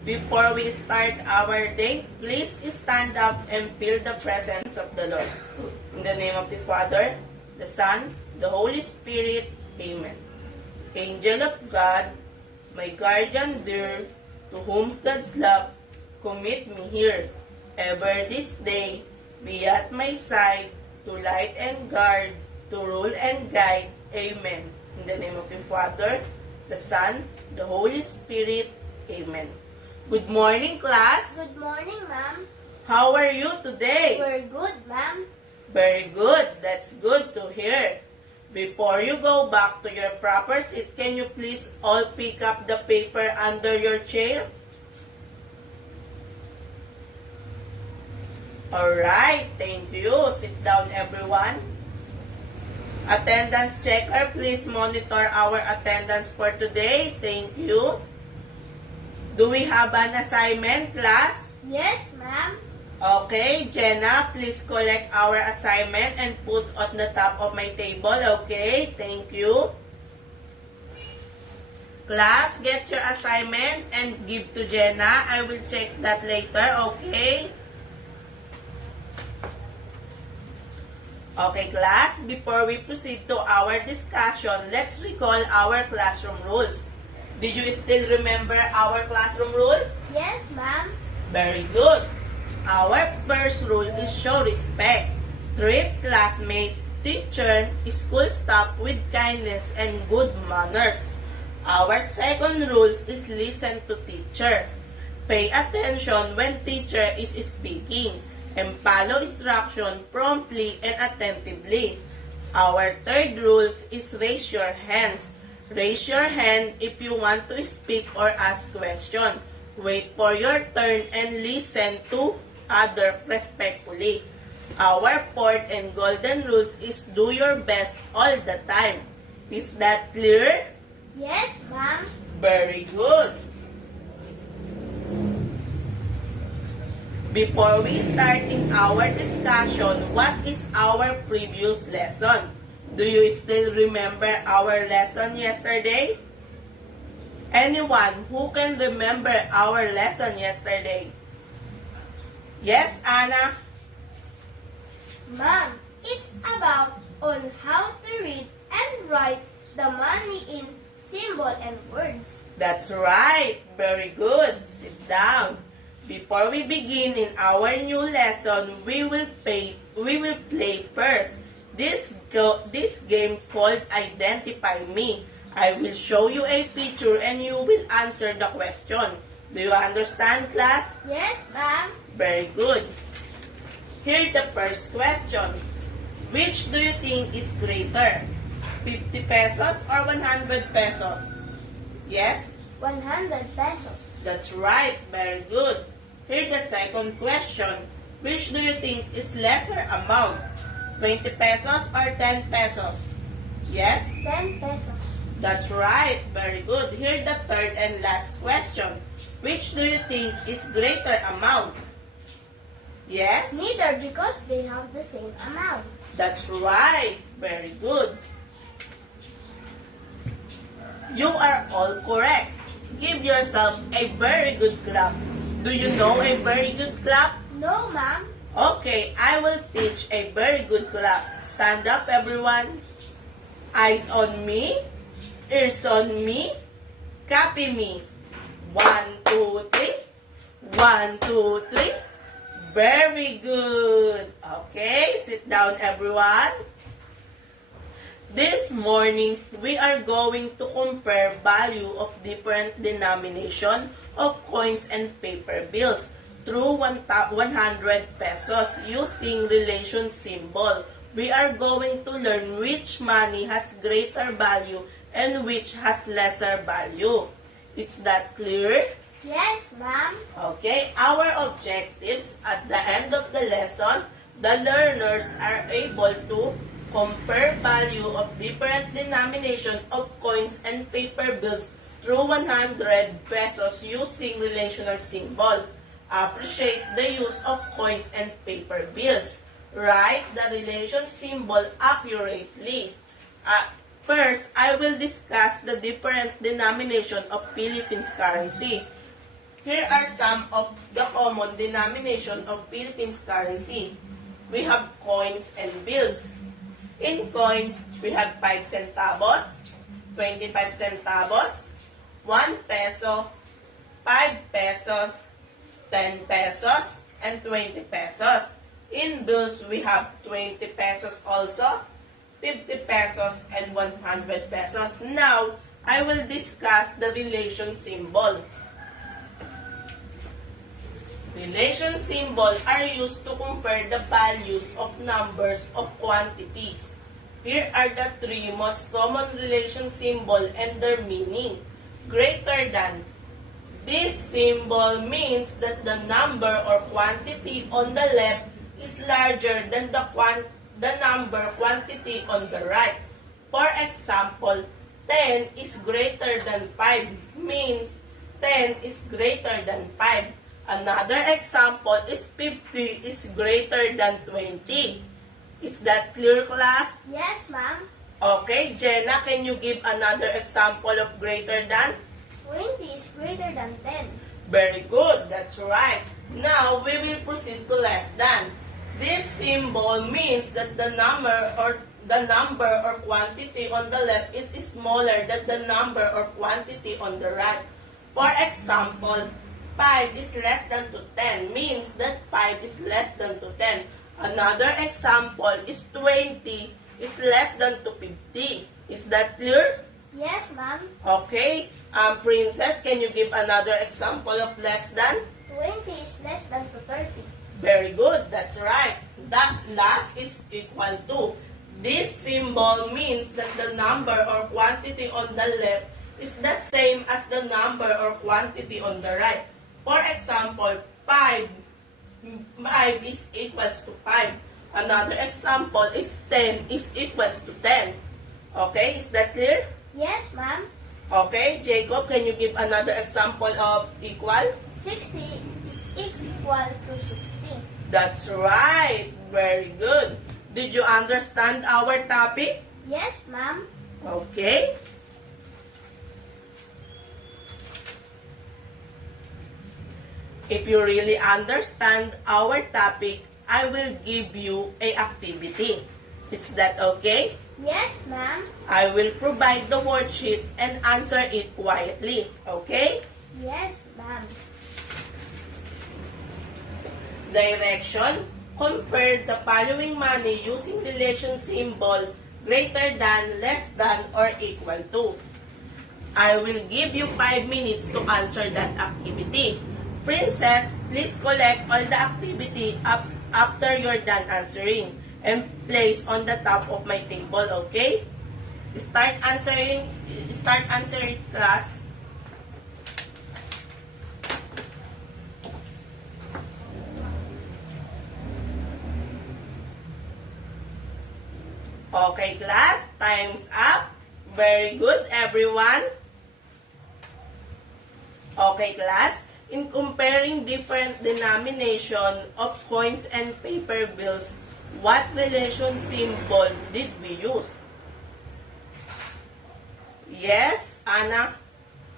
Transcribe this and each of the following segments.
Before we start our day, please stand up and feel the presence of the Lord. In the name of the Father, the Son, the Holy Spirit, Amen. Angel of God, my guardian dear, to whom God's love, commit me here. Ever this day, be at my side, to light and guard, to rule and guide. Amen. In the name of the Father, the Son, the Holy Spirit, Amen. Good morning, class. Good morning, ma'am. How are you today? We're good, ma'am. Very good. That's good to hear. Before you go back to your proper seat, can you please all pick up the paper under your chair? Alright, thank you. Sit down, everyone. Attendance checker, please monitor our attendance for today. Thank you. Do we have an assignment, class? Yes, ma'am. Okay, Jenna, please collect our assignment and put on the top of my table, okay? Thank you. Class, get your assignment and give to Jenna. I will check that later, okay? Okay, class, before we proceed to our discussion, let's recall our classroom rules. Did you still remember our classroom rules? Yes, ma'am. Very good. Our first rule is show respect. Treat classmate, teacher, school staff with kindness and good manners. Our second rule is listen to teacher. Pay attention when teacher is speaking and follow instruction promptly and attentively. Our third rule is raise your hands. Raise your hand if you want to speak or ask question. Wait for your turn and listen to other respectfully. Our fourth and golden rules is do your best all the time. Is that clear? Yes, ma'am. Very good. Before we start in our discussion, what is our previous lesson? Do you still remember our lesson yesterday? Anyone who can remember our lesson yesterday? Yes, Anna? Ma'am, it's about on how to read and write the money in symbol and words. That's right. Very good. Sit down. Before we begin in our new lesson, we will play first this game called Identify Me. I will show you a picture and you will answer the question. Do you understand, class? Yes, ma'am. Very good. Here's the first question. Which do you think is greater? 50 pesos or 100 pesos? Yes? 100 pesos. That's right. Very good. Here's the second question. Which do you think is lesser amount? 20 pesos or 10 pesos? Yes? 10 pesos. That's right. Very good. Here's the third and last question. Which do you think is greater amount? Yes? Neither, because they have the same amount. That's right. Very good. You are all correct. Give yourself a very good clap. Do you know a very good clap? No, ma'am. Okay, I will teach a very good clap. Stand up, everyone. Eyes on me. Ears on me. Copy me. 1, 2, 3. 1, 2, 3. Very good. Okay, sit down, everyone. This morning, we are going to compare value of different denomination of coins and paper bills through 100 pesos using relation symbol. We are going to learn which money has greater value and which has lesser value. Is that clear? Yes, ma'am. Okay, our objectives at the end of the lesson, the learners are able to compare value of different denomination of coins and paper bills through 100 pesos using relational symbol. Appreciate the use of coins and paper bills. Write the relation symbol accurately. First, I will discuss the different denomination of Philippines currency. Here are some of the common denomination of Philippines currency. We have coins and bills. In coins, we have 5 centavos, 25 centavos, 1 peso, 5 pesos, 10 pesos, and 20 pesos. In bills, we have 20 pesos also, 50 pesos, and 100 pesos. Now, I will discuss the relation symbol. Relation symbols are used to compare the values of numbers of quantities. Here are the 3 most common relation symbol and their meaning. Greater than. This symbol means that the number or quantity on the left is larger than the number quantity on the right. For example, 10 is greater than 5 means 10 is greater than 5. Another example is 50 is greater than 20. Is that clear, class? Yes, ma'am. Okay, Jenna, can you give another example of greater than? 20 is greater than 10. Very good, that's right. Now, we will proceed to less than. This symbol means that the number or quantity on the left is smaller than the number or quantity on the right. For example, 5 is less than to 10 means that 5 is less than to 10. Another example is 20 is less than to 50. Is that clear? Yes, ma'am. Okay. Princess, can you give another example of less than? 20 is less than to 30. Very good. That's right. That last is equal to. This symbol means that the number or quantity on the left is the same as the number or quantity on the right. For example, 5 is equals to 5. Another example is 10 is equals to 10. Okay, is that clear? Yes, ma'am. Okay, Jacob, can you give another example of equal? 60 is equal to 60. That's right. Very good. Did you understand our topic? Yes, ma'am. Okay. If you really understand our topic, I will give you a activity. Is that okay? Yes, ma'am. I will provide the worksheet and answer it quietly. Okay? Yes, ma'am. Direction. Compare the following money using relation symbol greater than, less than, or equal to. I will give you 5 minutes to answer that activity. Princess, please collect all the activity after you're done answering and place on the top of my table, okay? Start answering, class. Okay, class, time's up. Very good, everyone. Okay, class. In comparing different denomination of coins and paper bills, what relation symbol did we use? Yes, Anna?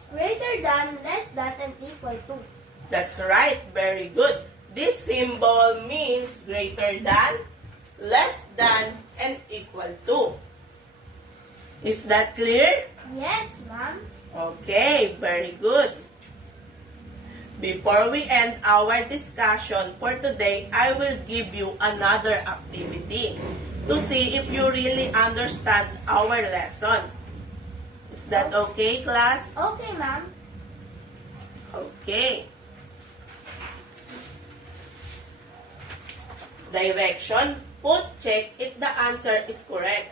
Greater than, less than, and equal to. That's right. Very good. This symbol means greater than, less than, and equal to. Is that clear? Yes, ma'am. Okay, very good. Before we end our discussion for today, I will give you another activity to see if you really understand our lesson. Is that okay, class? Okay, ma'am. Okay. Direction. Put check if the answer is correct.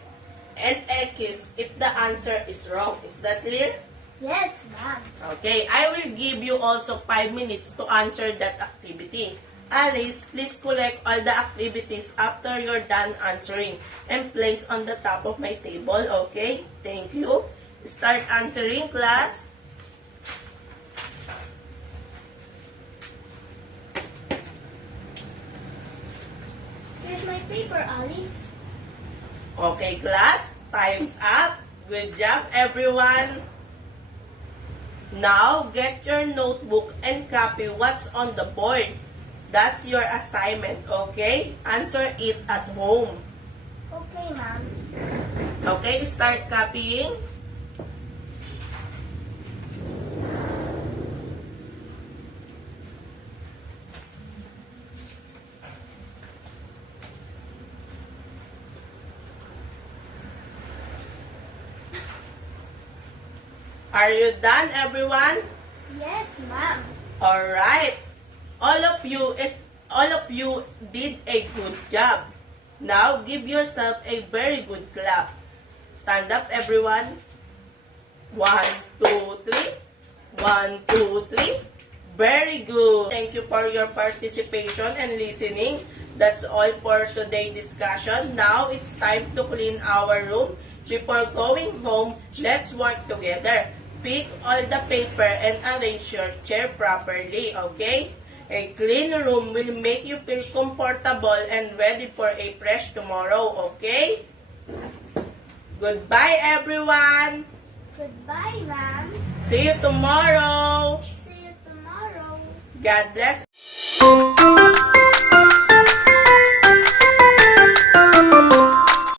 And X if the answer is wrong. Is that clear? Yes, ma'am. Okay, I will give you also 5 minutes to answer that activity. Alice, please collect all the activities after you're done answering and place on the top of my table, okay? Thank you. Start answering, class. Here's my paper, Alice. Okay, class, time's up. Good job, everyone. Now, get your notebook and copy what's on the board. That's your assignment, okay? Answer it at home. Okay, ma'am. Okay, start copying. Are you done, everyone? Yes, ma'am. All right. All of you did a good job. Now give yourself a very good clap. Stand up, everyone. 1, 2, 3. 1, 2, 3. Very good. Thank you for your participation and listening. That's all for today's discussion. Now it's time to clean our room. Before going home, let's work together. Pick all the paper and arrange your chair properly, okay? A clean room will make you feel comfortable and ready for a fresh tomorrow, okay? Goodbye, everyone! Goodbye, ma'am. See you tomorrow! See you tomorrow. God bless!